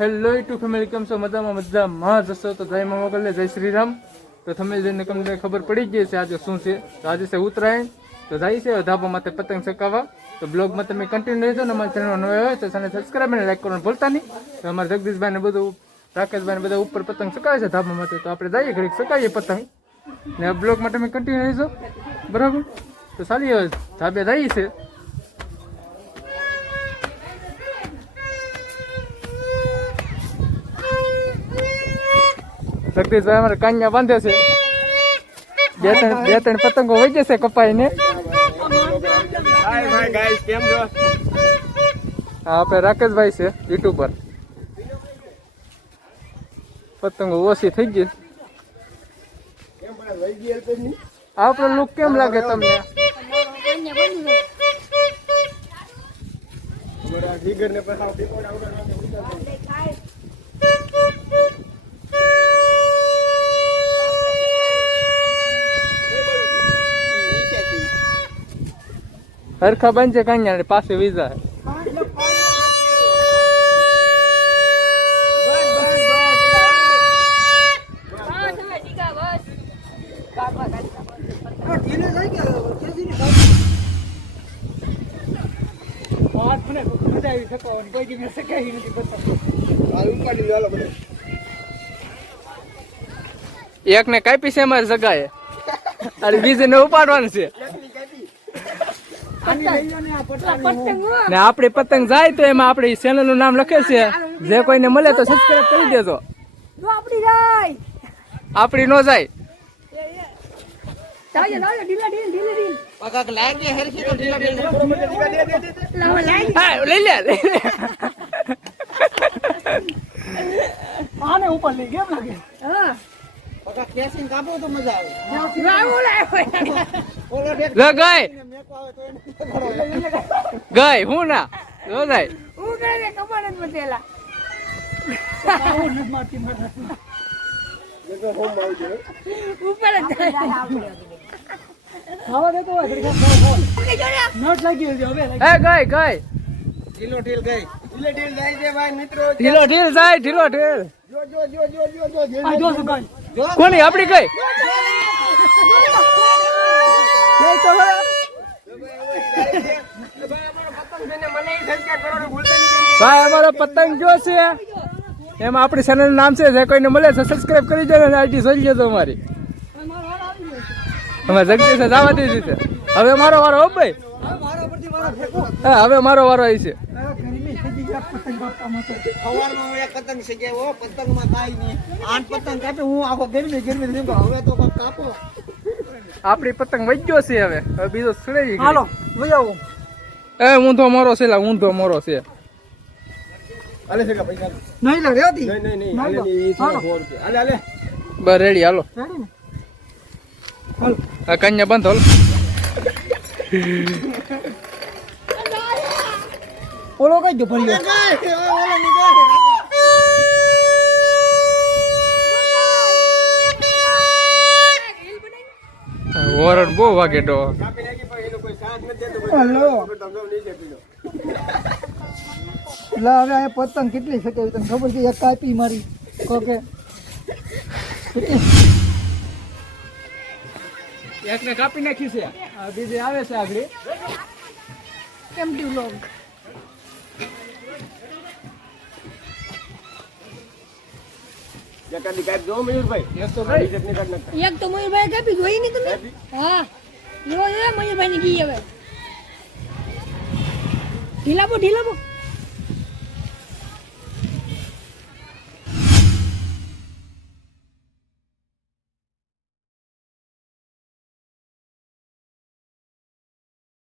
Hello YouTube family, કેમ છો? મજામાં જશો તો જય મા મોગલ, જય શ્રી રામ. તો તમે જઈને તમને ખબર પડી ગઈ છે આજે શું છે. તો આજે છે ઉત્તરાયણ. તો જાય છે ધાબા માટે પતંગ ચકાવવા. તો બ્લોગમાં તમે કન્ટિન્યુ રહેજો ને અમારા ચેનલ નવા હોય તો ચેનલ સબસ્ક્રાઈબ અને લાઈક કરવાનું ભૂલતા નહીં. તો અમારા જગદીશભાઈ ને બધું, રાકેશભાઈ ને બધા ઉપર પતંગ ચકાવે છે ધાબા માટે. તો આપણે જઈએ ઘડીક ચકાવીએ પતંગ ને આ બ્લોગમાં તમે કન્ટિન્યુ રહેજો, બરાબર? તો ચાલીએ ધાબે જઈએ છે. જગદીશભાઈ અમારે કાન્યા બાંધે છે. બે ત્રણ પતંગો વહી જશે કપાઈ ને. હા, આપણે રાકેશભાઈ છે યુટ્યુબર. પતંગો ઓછી થઈ ગઈ. આપણો લુક કેમ લાગે તમને? હરખા બાંધે કાન્યા પાસે વીઝા. એક ને કાપી છે અમારી જગાએ, અરે બીજે ને ઉપાડવાનું છે. ને આપડી પતંગ જાય તો એમાં આપડી ચેનલ નું નામ લખે છે. જે કોઈને મળે તો સબસ્ક્રાઇબ કરી દેજો. આપડી નો જાય. લઈ લે ઉપર લઈ કેમ લાગે? ગઈ હું ના કોની આપડી કઈ ભાઈ અમારો પતંગ જો છે એમાં આપણી ચેનલ નું નામ છે. જે કોઈને મળે તો સબસ્ક્રાઇબ કરી દેજો ને આઈડી જોઈ લેજો અમારી. અમારે જગદીશ જવા દીધી છે. હવે મારો વારો હો ભાઈ. હા, હવે મારો વારો આવી છે. આપડી પતંગ વજ્યો છે. હવે બીજો સડાઈ ગયો. ઊંધો મોરો છે, ઊંધો મોરો છે. બસ રેડી, હાલો. કન્યા બંધ હાલો. ઓલો કઈ દો ફરી વરણ બહુ વાગે તો. હવે પતંગ કેટલી શકે તને ખબર છે? એક કાપી મારી કોકે એકને કાપી નાખી છે. બીજી આવે છે આગળ. કેમ વ્લોગ એક તો મયુરભાઈ કાપી જોઈ નહીં તમે? હા, મયુરભાઈ ની ગઈ. હવે ઢીલાબો